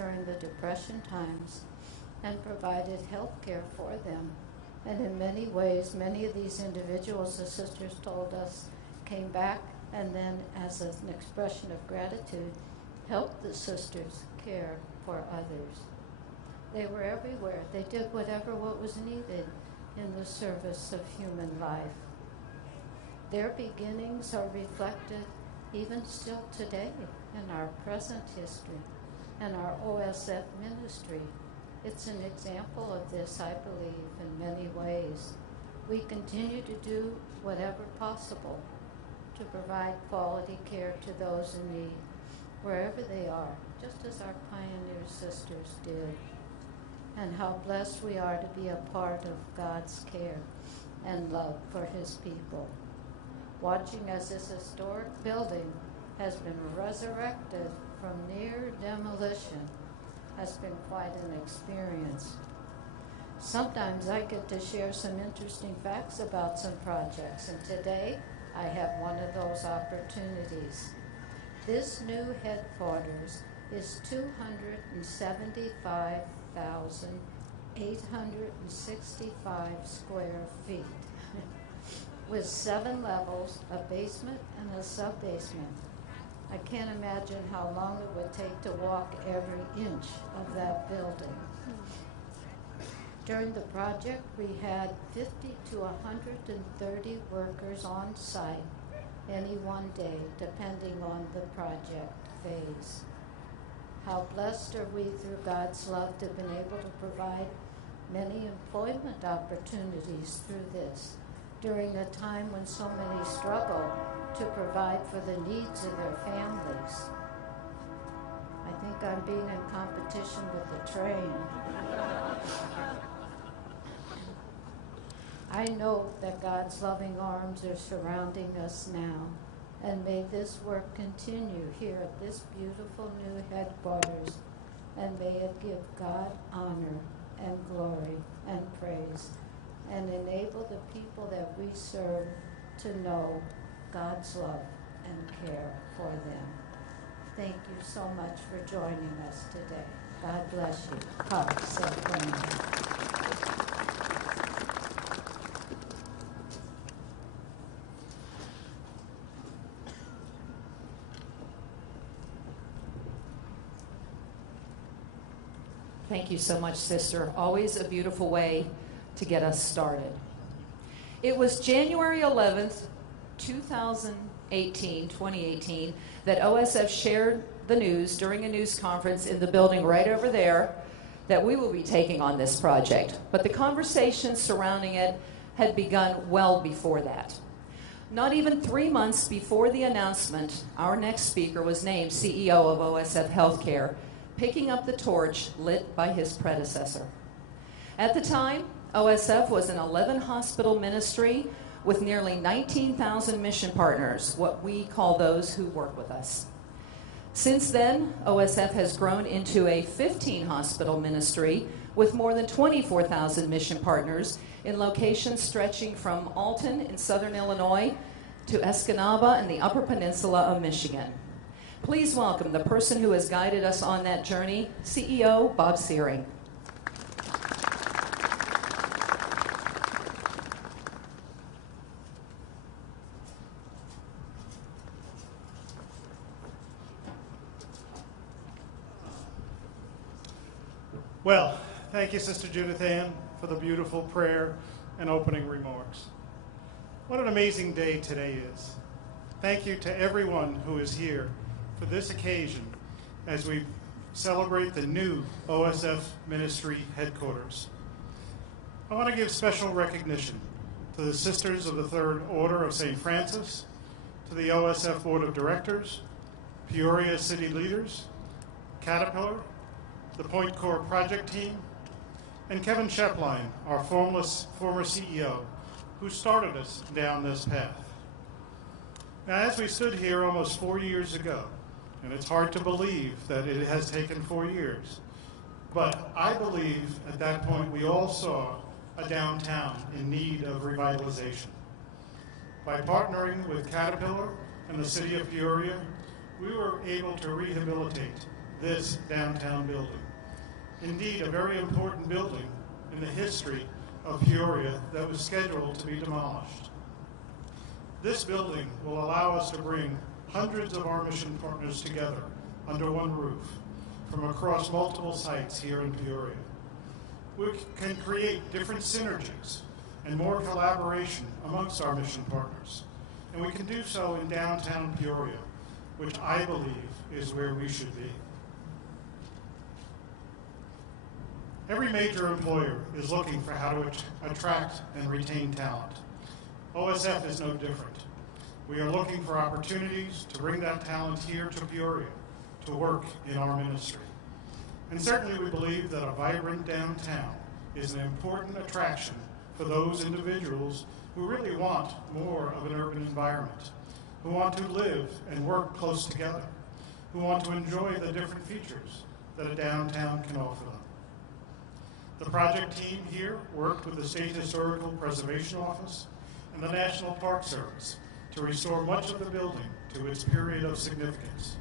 during the Depression times and provided health care for them. And in many ways, many of these individuals, the sisters told us, came back and then, as an expression of gratitude, helped the sisters care for others. They were everywhere. They did what was needed in the service of human life. Their beginnings are reflected even still today in our present history and our OSF ministry. It's an example of this, I believe, in many ways. We continue to do whatever possible to provide quality care to those in need, wherever they are, just as our pioneer sisters did. And how blessed we are to be a part of God's care and love for his people. Watching as this historic building has been resurrected from near demolition has been quite an experience. Sometimes I get to share some interesting facts about some projects, and today I have one of those opportunities. This new headquarters is 275,865 square feet with 7 levels, a basement and a sub-basement. I can't imagine how long it would take to walk every inch of that building. During the project, we had 50 to 130 workers on site any one day, depending on the project phase. How blessed are we through God's love to have been able to provide many employment opportunities through this during a time when so many struggle to provide for the needs of their families. I think I'm being in competition with the train. I know that God's loving arms are surrounding us now, and may this work continue here at this beautiful new headquarters, and may it give God honor and glory and praise, and enable the people that we serve to know God's love and care for them. Thank you so much for joining us today. God bless you. Thank you so much, Sister. Always a beautiful way to get us started. It was January 11th, 2018, that OSF shared the news during a news conference in the building right over there that we will be taking on this project. But the conversation surrounding it had begun well before that. Not even 3 months before the announcement, our next speaker was named CEO of OSF Healthcare, picking up the torch lit by his predecessor. At the time, OSF was an 11-hospital ministry with nearly 19,000 mission partners, what we call those who work with us. Since then, OSF has grown into a 15-hospital ministry with more than 24,000 mission partners in locations stretching from Alton in southern Illinois to Escanaba in the Upper Peninsula of Michigan. Please welcome the person who has guided us on that journey, CEO Bob Searing. Well, thank you, Sister Judith Ann, for the beautiful prayer and opening remarks. What an amazing day today is. Thank you to everyone who is here for this occasion as we celebrate the new OSF Ministry headquarters. I want to give special recognition to the Sisters of the Third Order of St. Francis, to the OSF Board of Directors, Peoria City Leaders, Caterpillar, the Point Core Project Team, and Kevin Shepline, our former CEO, who started us down this path. Now, as we stood here almost 4 years ago, and it's hard to believe that it has taken 4 years, but I believe at that point we all saw a downtown in need of revitalization. By partnering with Caterpillar and the city of Peoria, we were able to rehabilitate this downtown building. Indeed, a very important building in the history of Peoria that was scheduled to be demolished. This building will allow us to bring hundreds of our mission partners together under one roof from across multiple sites here in Peoria. We can create different synergies and more collaboration amongst our mission partners, and we can do so in downtown Peoria, which I believe is where we should be. Every major employer is looking for how to attract and retain talent. OSF is no different. We are looking for opportunities to bring that talent here to Peoria to work in our ministry. And certainly we believe that a vibrant downtown is an important attraction for those individuals who really want more of an urban environment, who want to live and work close together, who want to enjoy the different features that a downtown can offer them. The project team here worked with the State Historical Preservation Office and the National Park Service to restore much of the building to its period of significance.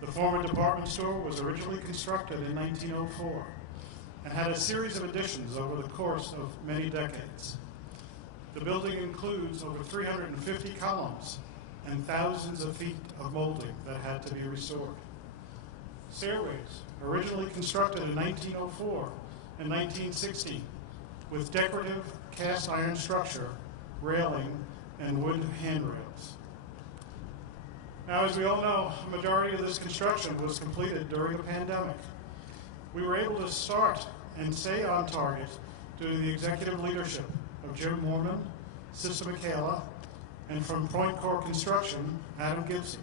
The former department store was originally constructed in 1904 and had a series of additions over the course of many decades. The building includes over 350 columns and thousands of feet of molding that had to be restored. Stairways, originally constructed in 1904 and 1916, with decorative cast iron structure, railing, and wood handrails. Now, as we all know, a majority of this construction was completed during the pandemic. We were able to start and stay on target due to the executive leadership of Jim Mormon, Sister Michaela, and from Point Core Construction, Adam Gibson.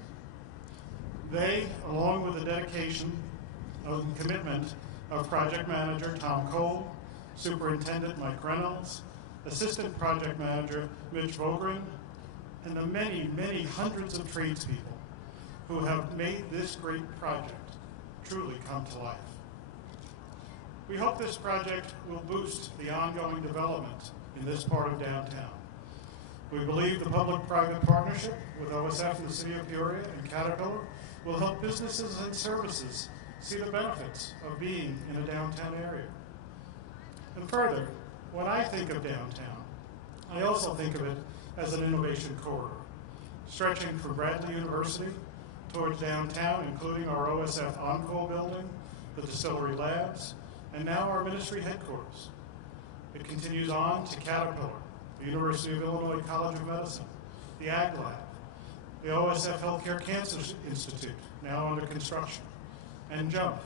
They, along with the dedication and commitment of project manager Tom Cole, superintendent Mike Reynolds, assistant project manager Mitch Vogren, and the many, many hundreds of tradespeople who have made this great project truly come to life. We hope this project will boost the ongoing development in this part of downtown. We believe the public-private partnership with OSF and the City of Peoria and Caterpillar will help businesses and services see the benefits of being in a downtown area. And further, when I think of downtown, I also think of it as an innovation corridor, stretching from Bradley University towards downtown, including our OSF On-Call building, the Distillery Labs, and now our ministry headquarters. It continues on to Caterpillar, the University of Illinois College of Medicine, the Ag Lab, the OSF Healthcare Cancer Institute, now under construction, and JUMP,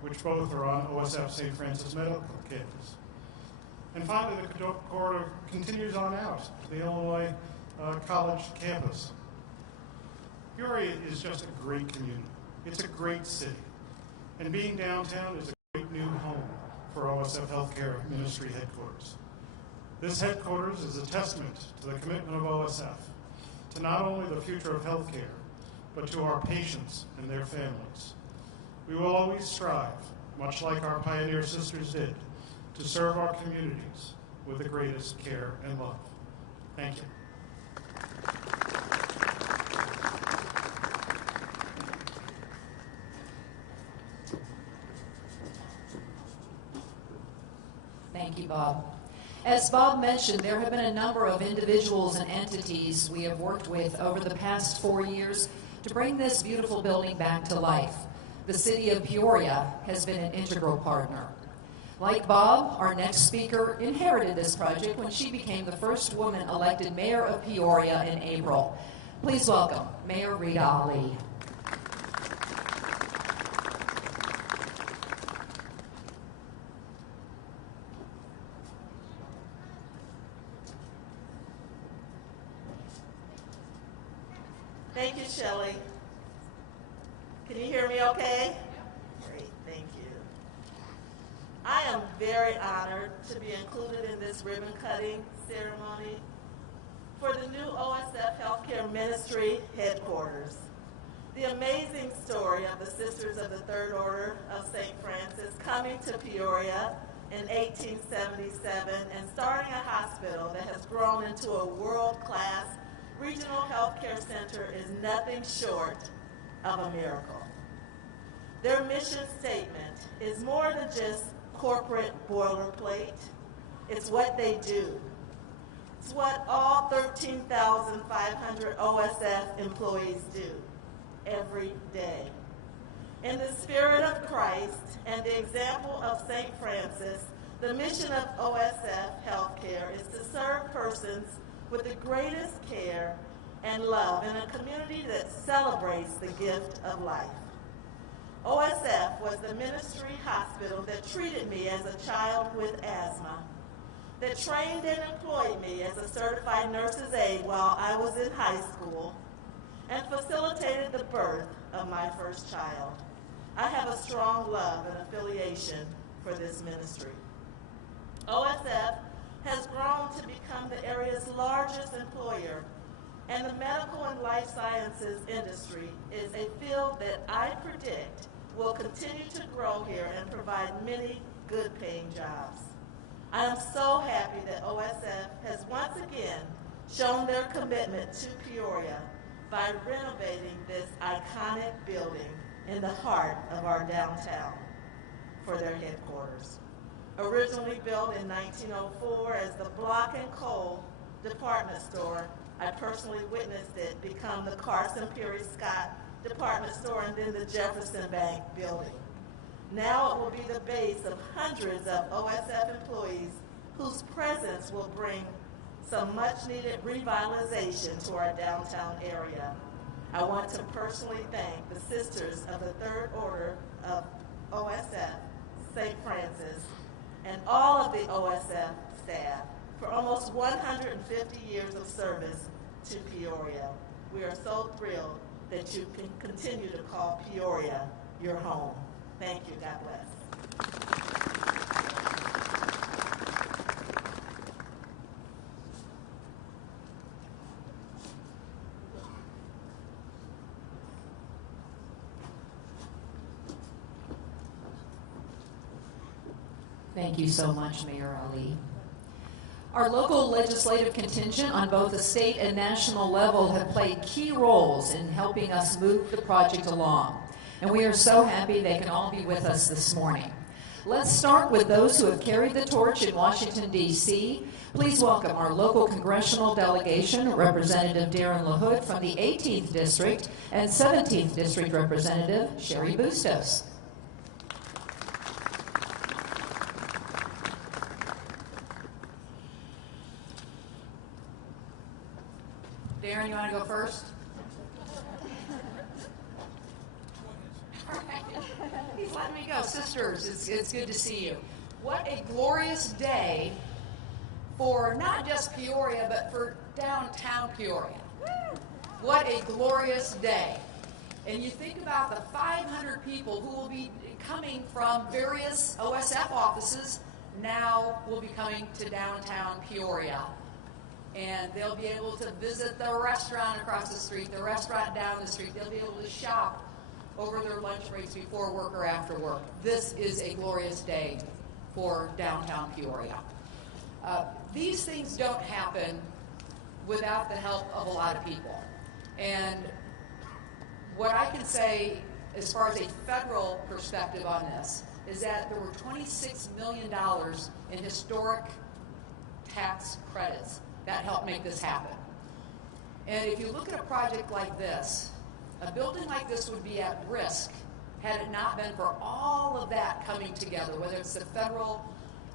which both are on OSF St. Francis Medical Campus. And finally, the corridor continues on out to the Illinois College campus. Peoria is just a great community. It's a great city. And being downtown is a great new home for OSF Healthcare Ministry Headquarters. This headquarters is a testament to the commitment of OSF to not only the future of healthcare, but to our patients and their families. We will always strive, much like our pioneer sisters did, to serve our communities with the greatest care and love. Thank you. Thank you, Bob. As Bob mentioned, there have been a number of individuals and entities we have worked with over the past 4 years to bring this beautiful building back to life. The City of Peoria has been an integral partner. Like Bob, our next speaker inherited this project when she became the first woman elected mayor of Peoria in April. Please welcome Mayor Rita Ali. Thank you, Shelley. Can you hear me okay? Great, thank you. I am very honored to be included in this ribbon cutting ceremony for the new OSF Healthcare Ministry headquarters. The amazing story of the Sisters of the Third Order of St. Francis coming to Peoria in 1877 and starting a hospital that has grown into a world-class regional healthcare center is nothing short of a miracle. Their mission statement is more than just corporate boilerplate. It's what they do. It's what all 13,500 OSF employees do every day. In the spirit of Christ and the example of St. Francis, the mission of OSF Healthcare is to serve persons with the greatest care and love in a community that celebrates the gift of life. OSF was the ministry hospital that treated me as a child with asthma, that trained and employed me as a certified nurse's aide while I was in high school, and facilitated the birth of my first child. I have a strong love and affiliation for this ministry. OSF has grown to become the area's largest employer, and the medical and life sciences industry is a field that I predict will continue to grow here and provide many good-paying jobs. I am so happy that OSF has once again shown their commitment to Peoria by renovating this iconic building in the heart of our downtown for their headquarters. Originally built in 1904 as the Block and Coal department store, I personally witnessed it become the Carson Peary Scott department store and then the Jefferson Bank building. Now it will be the base of hundreds of OSF employees whose presence will bring some much-needed revitalization to our downtown area. I want to personally thank the Sisters of the Third Order of OSF, St. Francis, and all of the OSF staff for almost 150 years of service to Peoria. We are so thrilled that you can continue to call Peoria your home. Thank you. God bless. Thank you so much, Mayor Ali. Our local legislative contingent on both the state and national level have played key roles in helping us move the project along, and we are so happy they can all be with us this morning. Let's start with those who have carried the torch in Washington, D.C. Please welcome our local congressional delegation, Representative Darren LaHood from the 18th District and 17th District Representative Sherry Bustos. Darren, you want to go first? He's letting me go. Sisters, it's good to see you. What a glorious day for not just Peoria, but for downtown Peoria. What a glorious day. And you think about the 500 people who will be coming from various OSF offices now will be coming to downtown Peoria. And they'll be able to visit the restaurant across the street, the restaurant down the street. They'll be able to shop over their lunch breaks before work or after work. This is a glorious day for downtown Peoria. These things don't happen without the help of a lot of people. And what I can say as far as a federal perspective on this is that there were $26 million in historic tax credits that helped make this happen. And if you look at a project like this, a building like this would be at risk had it not been for all of that coming together, whether it's the federal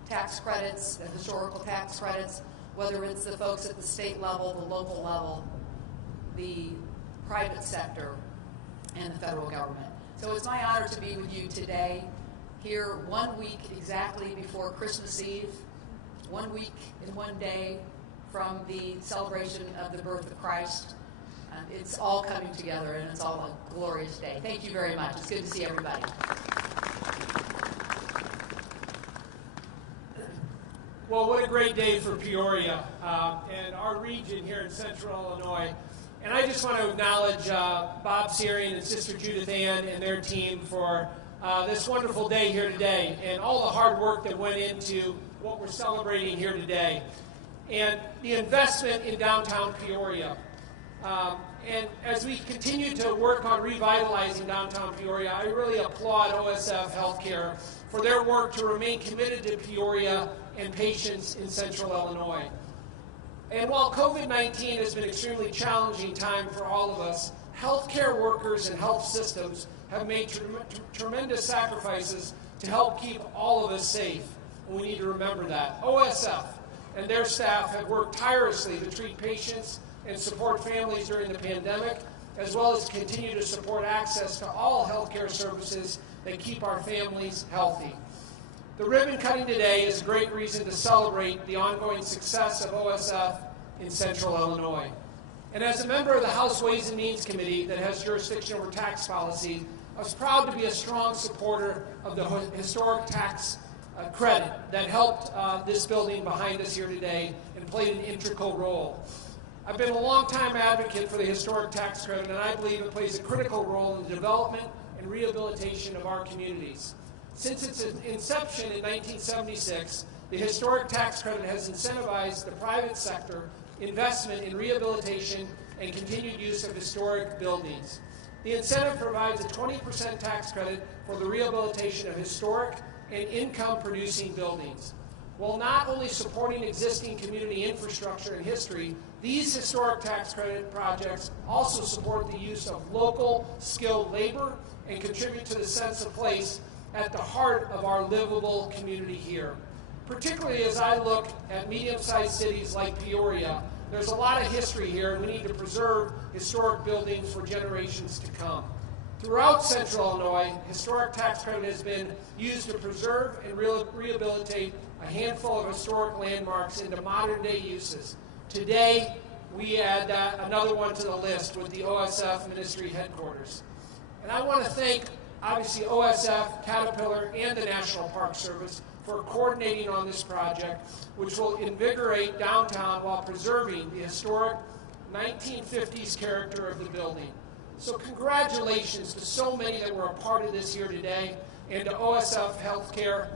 tax credits, the historical tax credits, whether it's the folks at the state level, the local level, the private sector, and the federal government. So it's my honor to be with you today, here 1 week exactly before Christmas Eve, 1 week and 1 day from the celebration of the birth of Christ. It's all coming together, and it's all a glorious day. Thank you very much. It's good to see everybody. Well, what a great day for Peoria and our region here in Central Illinois. And I just want to acknowledge Bob Searing and Sister Judith Ann and their team for this wonderful day here today and all the hard work that went into what we're celebrating here today. And the investment in downtown Peoria And as we continue to work on revitalizing downtown Peoria, I really applaud OSF Healthcare for their work to remain committed to Peoria and patients in Central Illinois. And while COVID-19 has been an extremely challenging time for all of us, healthcare workers and health systems have made tremendous sacrifices to help keep all of us safe. And we need to remember that. OSF and their staff have worked tirelessly to treat patients and support families during the pandemic, as well as continue to support access to all healthcare services that keep our families healthy. The ribbon cutting today is a great reason to celebrate the ongoing success of OSF in Central Illinois. And as a member of the House Ways and Means Committee that has jurisdiction over tax policy, I was proud to be a strong supporter of the historic tax credit that helped this building behind us here today and played an integral role. I've been a long-time advocate for the historic tax credit, and I believe it plays a critical role in the development and rehabilitation of our communities. Since its inception in 1976, the historic tax credit has incentivized the private sector investment in rehabilitation and continued use of historic buildings. The incentive provides a 20% tax credit for the rehabilitation of historic and income-producing buildings. While not only supporting existing community infrastructure and history, these historic tax credit projects also support the use of local skilled labor and contribute to the sense of place at the heart of our livable community here. Particularly as I look at medium-sized cities like Peoria, there's a lot of history here, and we need to preserve historic buildings for generations to come. Throughout Central Illinois, historic tax credit has been used to preserve and rehabilitate a handful of historic landmarks into modern-day uses. Today, we add another one to the list with the OSF Ministry Headquarters. And I want to thank, obviously, OSF, Caterpillar, and the National Park Service for coordinating on this project, which will invigorate downtown while preserving the historic 1950s character of the building. So congratulations to so many that were a part of this here today, and to OSF Healthcare.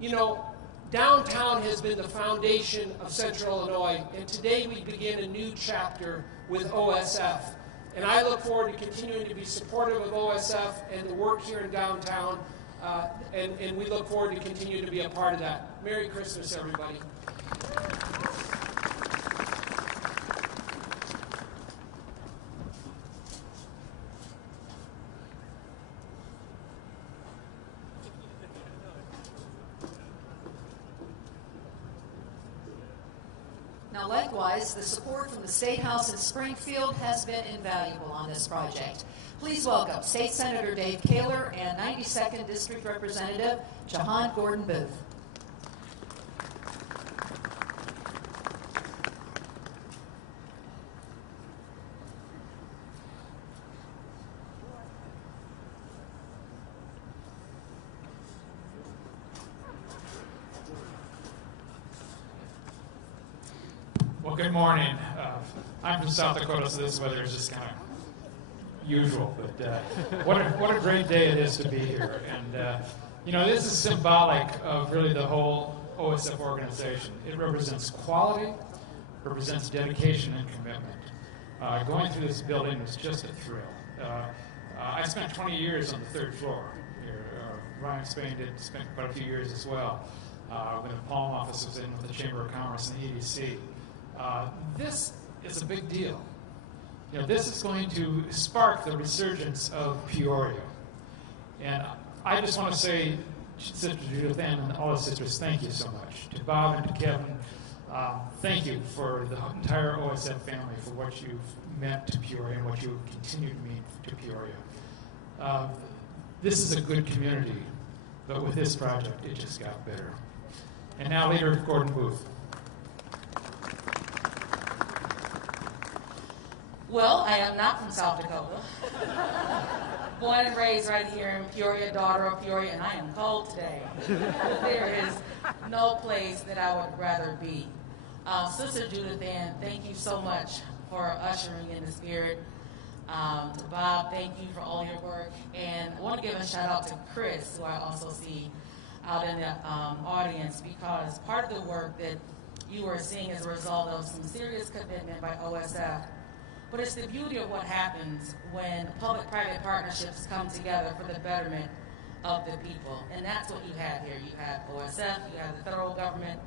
You know, downtown has been the foundation of Central Illinois, and today we begin a new chapter with OSF. And I look forward to continuing to be supportive of OSF and the work here in downtown, and we look forward to continuing to be a part of that. Merry Christmas, everybody. Now, likewise, the support from the State House in Springfield has been invaluable on this project. Please welcome State Senator Dave Kaler and 92nd District Representative Jahan Gordon Booth. Well, good morning. I'm from South Dakota, so this weather is just kind of usual. But what a great day it is to be here. And, you know, this is symbolic of really the whole OSF organization. It represents quality, represents dedication and commitment. Going through this building was just a thrill. I spent 20 years on the third floor here. Ryan Spain spent quite a few years as well. When the Palm office was in with the Chamber of Commerce and the EDC. This is a big deal. You know, this is going to spark the resurgence of Peoria. And I just want to say, Sister Judith Ann and all the sisters, thank you so much. To Bob and to Kevin, thank you for the entire OSF family for what you've meant to Peoria and what you continue to mean to Peoria. This is a good community, but with this project, it just got better. And now, Leader Gordon Booth. Well, I am not from South Dakota. Born and raised right here in Peoria, daughter of Peoria, and I am cold today. There is no place that I would rather be. Sister Judith Ann, thank you so much for ushering in the spirit. To Bob, thank you for all your work. And I want to give a shout out to Chris, who I also see out in the audience, because part of the work that you are seeing as a result of some serious commitment by OSF But it's the beauty of what happens when public-private partnerships come together for the betterment of the people. And that's what you have here. You have OSF, you have the federal government,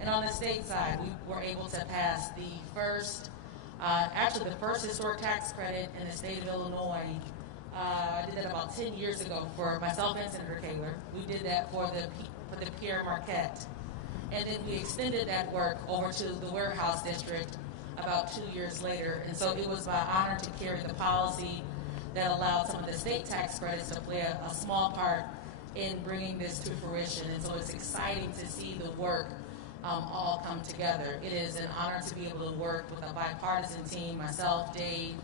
and on the state side, we were able to pass the first historic tax credit in the state of Illinois. I did that about 10 years ago for myself and Senator Kaler. We did that for the Pierre Marquette. And then we extended that work over to the warehouse district about 2 years later. And so it was my honor to carry the policy that allowed some of the state tax credits to play a small part in bringing this to fruition. And so it's exciting to see the work all come together. It is an honor to be able to work with a bipartisan team, myself, Dave,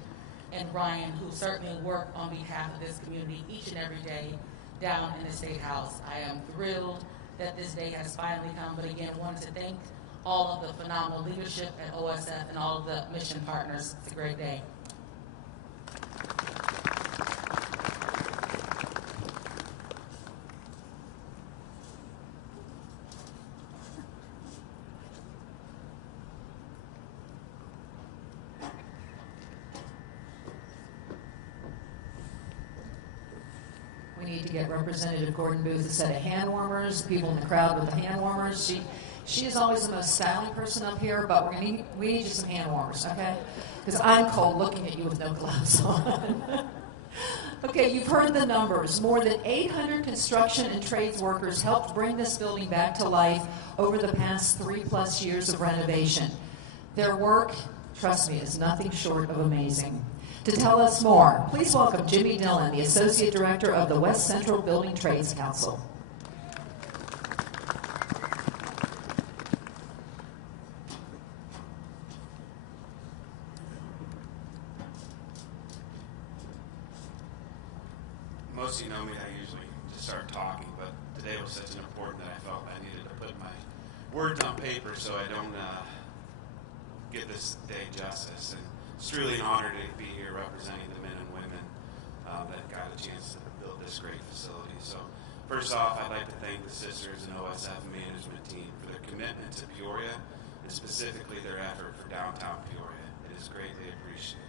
and Ryan, who certainly work on behalf of this community each and every day down in the State House. I am thrilled that this day has finally come, but again, wanted to thank all of the phenomenal leadership at OSF and all of the mission partners. It's a great day. We need to get Representative Gordon Booth a set of hand warmers, people in the crowd with the hand warmers. She is always the most styling person up here, but we need you some hand warmers, okay? Because I'm cold looking at you with no gloves on. Okay, you've heard the numbers. More than 800 construction and trades workers helped bring this building back to life over the past 3+ years of renovation. Their work, trust me, is nothing short of amazing. To tell us more, please welcome Jimmy Dillon, the Associate Director of the West Central Building Trades Council. Most of you know me, I usually just start talking, but today was such an important that I felt I needed to put my words on paper so I don't give this day justice. And it's truly an honor to be here representing the men and women that got a chance to build this great facility. So first off, I'd like to thank the sisters and OSF management team for their commitment to Peoria and specifically their effort for downtown Peoria. It is greatly appreciated.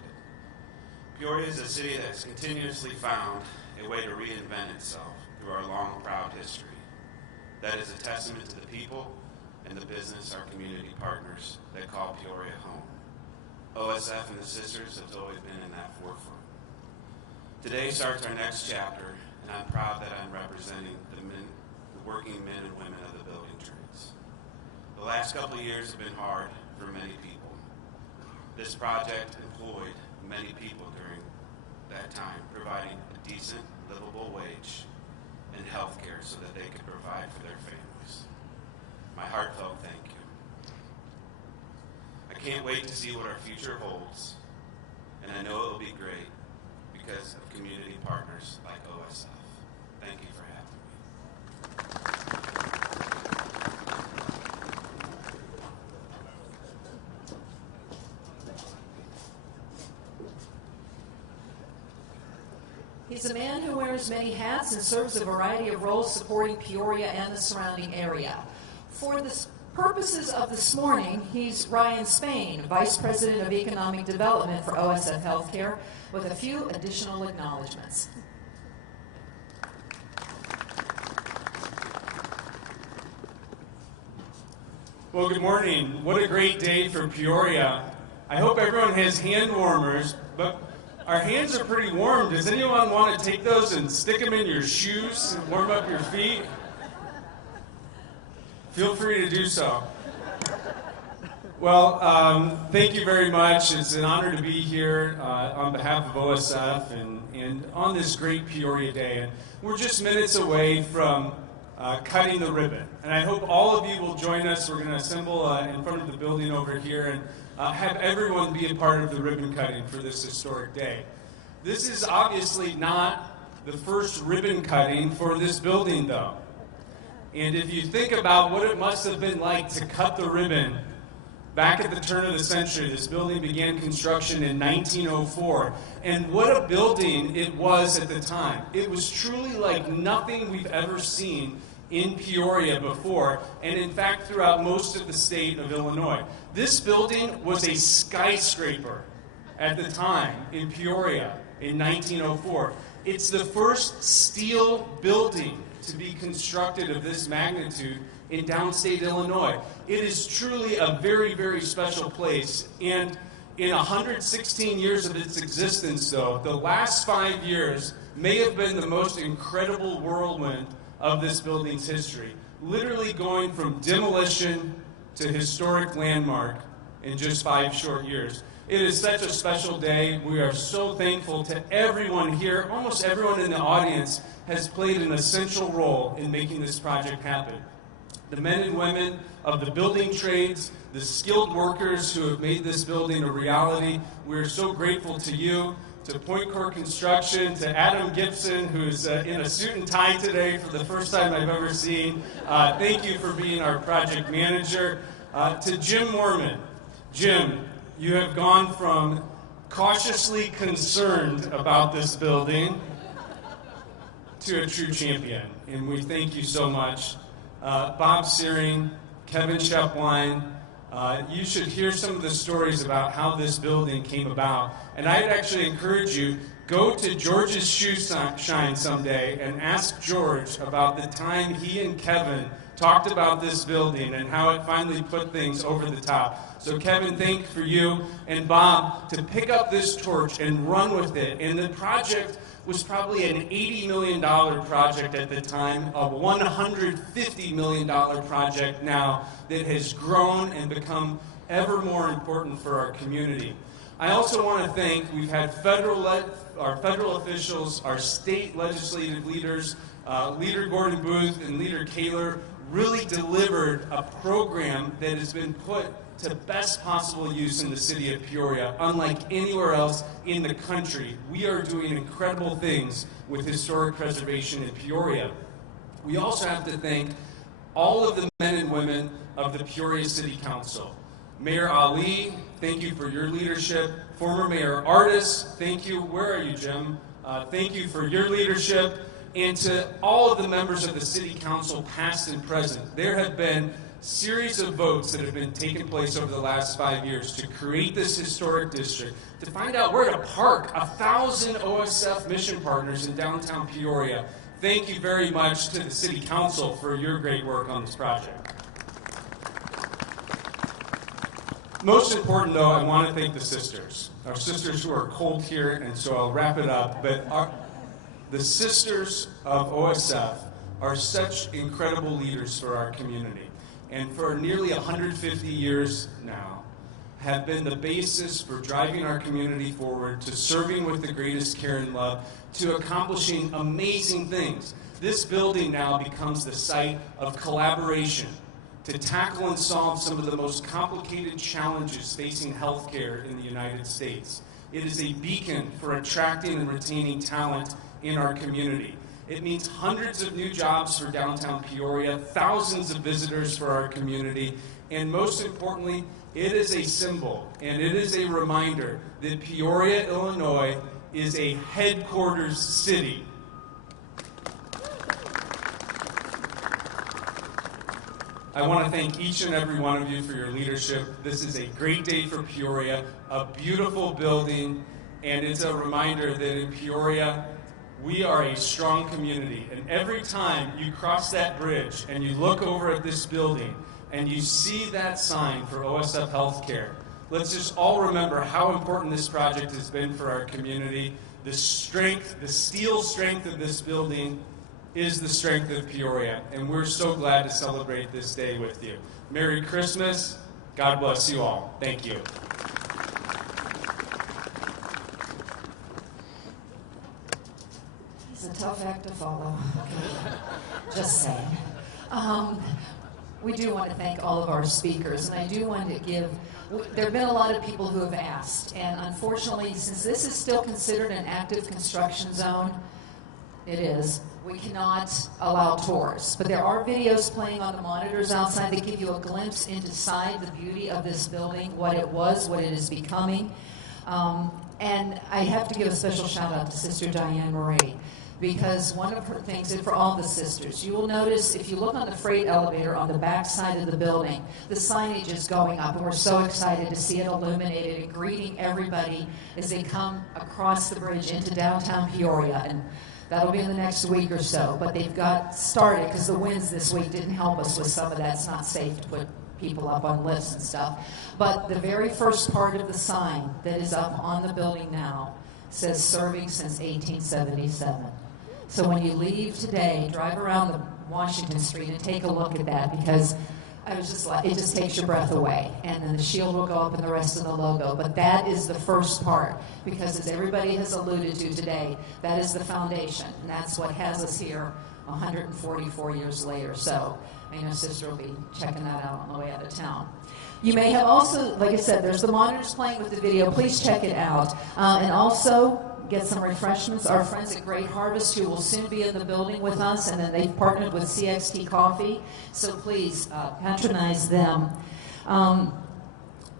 Peoria is a city that has continuously found a way to reinvent itself through our long, proud history. That is a testament to the people and the business, our community partners that call Peoria home. OSF and the sisters have always been in that forefront. Today starts our next chapter, and I'm proud that I'm representing the working men and women of the building trades. The last couple of years have been hard for many people. This project employed many people during that time, providing a decent, livable wage and health care so that they could provide for their families. My heartfelt thank you. I can't wait to see what our future holds, and I know it will be great because of community partners like OSF. Thank you for having me. He's a man who wears many hats and serves a variety of roles supporting Peoria and the surrounding area. For the purposes of this morning, he's Ryan Spain, Vice President of Economic Development for OSF Healthcare, with a few additional acknowledgments. Well, good morning. What a great day for Peoria. I hope everyone has hand warmers, but our hands are pretty warm. Does anyone want to take those and stick them in your shoes and warm up your feet? Feel free to do so. Well, thank you very much. It's an honor to be here on behalf of OSF and on this great Peoria Day. And we're just minutes away from cutting the ribbon. And I hope all of you will join us. We're going to assemble in front of the building over here and have everyone be a part of the ribbon cutting for this historic day. This is obviously not the first ribbon cutting for this building, though. And if you think about what it must have been like to cut the ribbon back at the turn of the century, this building began construction in 1904. And what a building it was at the time. It was truly like nothing we've ever seen in Peoria before, and in fact throughout most of the state of Illinois. This building was a skyscraper at the time in Peoria in 1904. It's the first steel building to be constructed of this magnitude in downstate Illinois. It is truly a very, very special place. And in 116 years of its existence, though, the last 5 years may have been the most incredible whirlwind of this building's history, literally going from demolition to historic landmark in just 5 short years. It is such a special day. We are so thankful to everyone here. Almost everyone in the audience has played an essential role in making this project happen. The men and women of the building trades, the skilled workers who have made this building a reality, we are so grateful to you, to Point Core Construction, to Adam Gibson, who's in a suit and tie today for the first time I've ever seen. Thank you for being our project manager. To Jim Mormon. Jim, you have gone from cautiously concerned about this building to a true champion, and we thank you so much. Bob Searing, Kevin Shepline, you should hear some of the stories about how this building came about. And I'd actually encourage you, go to George's Shoe Shine someday and ask George about the time he and Kevin talked about this building and how it finally put things over the top. So Kevin, thank for you, and Bob, to pick up this torch and run with it. And the project was probably an $80 million project at the time, a $150 million project now that has grown and become ever more important for our community. I also want to thank, we've had our federal officials, our state legislative leaders, Leader Gordon Booth and Leader Kaler really delivered a program that has been put to best possible use in the city of Peoria. Unlike anywhere else in the country, we are doing incredible things with historic preservation in Peoria. We also have to thank all of the men and women of the Peoria City Council. Mayor Ali, thank you for your leadership. Former Mayor Artis, thank you. Where are you, Jim? Thank you for your leadership. And to all of the members of the City Council, past and present. There have been series of votes that have been taking place over the last 5 years to create this historic district, to find out where to park 1,000 OSF mission partners in downtown Peoria. Thank you very much to the City Council for your great work on this project. Most important, though, I want to thank the sisters. Our sisters who are cold here, and so I'll wrap it up. But the sisters of OSF are such incredible leaders for our community. And for nearly 150 years now, have been the basis for driving our community forward, to serving with the greatest care and love, to accomplishing amazing things. This building now becomes the site of collaboration to tackle and solve some of the most complicated challenges facing healthcare in the United States. It is a beacon for attracting and retaining talent in our community. It means hundreds of new jobs for downtown Peoria, thousands of visitors for our community, and most importantly, it is a symbol and it is a reminder that Peoria, Illinois is a headquarters city. I want to thank each and every one of you for your leadership. This is a great day for Peoria, a beautiful building, and it's a reminder that in Peoria, we are a strong community, and every time you cross that bridge and you look over at this building and you see that sign for OSF Healthcare, let's just all remember how important this project has been for our community. The strength, the steel strength of this building is the strength of Peoria, and we're so glad to celebrate this day with you. Merry Christmas. God bless you all. Thank you. It's a tough act to follow. Just saying. We do want to thank all of our speakers, and I do want to give, there have been a lot of people who have asked, and unfortunately, since this is still considered an active construction zone, it is, we cannot allow tours. But there are videos playing on the monitors outside that give you a glimpse inside the beauty of this building, what it was, what it is becoming. And I have to give a special shout out to Sister Diane Marie, because one of her things, and for all the sisters, you will notice if you look on the freight elevator on the back side of the building, the signage is going up, and we're so excited to see it illuminated and greeting everybody as they come across the bridge into downtown Peoria. And that'll be in the next week or so, but they've got started because the winds this week didn't help us with some of that. It's not safe to put people up on lifts and stuff. But the very first part of the sign that is up on the building now says serving since 1877. So when you leave today, drive around the Washington Street and take a look at that, because I was just like, it just takes your breath away. And then the shield will go up and the rest of the logo. But that is the first part, because as everybody has alluded to today, that is the foundation. And that's what has us here 144 years later. So I know Sister will be checking that out on the way out of town. You may have also, like I said, there's the monitors playing with the video. Please check it out. And also get some refreshments. Our friends at Great Harvest, who will soon be in the building with us, and then they've partnered with CXT Coffee. So please patronize them. And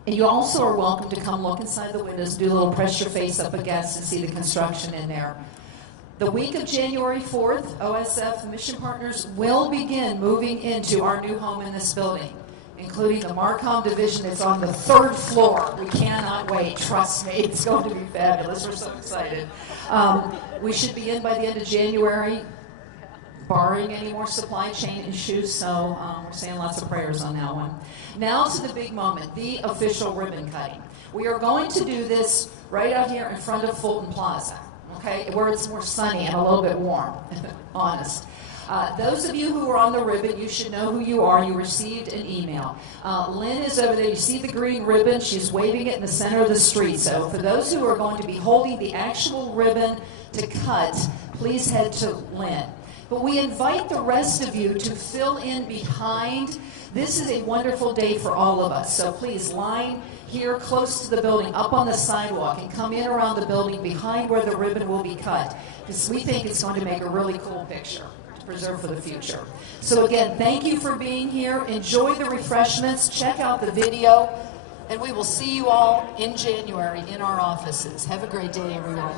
you also are welcome to come look inside the windows, do a little press your face up against and see the construction in there. The week of January 4th, OSF Mission Partners will begin moving into our new home in this building, including the Marcom division that's on the 3rd floor. We cannot wait. Trust me, it's going to be fabulous. We're so excited. We should be in by the end of January, barring any more supply chain issues, so we're saying lots of prayers on that one. Now to the big moment, the official ribbon cutting. We are going to do this right out here in front of Fulton Plaza, okay, where it's more sunny and a little bit warm, honest. Those of you who are on the ribbon, you should know who you are. You received an email. Lynn is over there. You see the green ribbon. She's waving it in the center of the street. So for those who are going to be holding the actual ribbon to cut, please head to Lynn. But we invite the rest of you to fill in behind. This is a wonderful day for all of us. So please line here close to the building, up on the sidewalk, and come in around the building behind where the ribbon will be cut, because we think it's going to make a really cool picture to preserve for the future. So again, thank you for being here. Enjoy the refreshments. Check out the video. And we will see you all in January in our offices. Have a great day, everyone.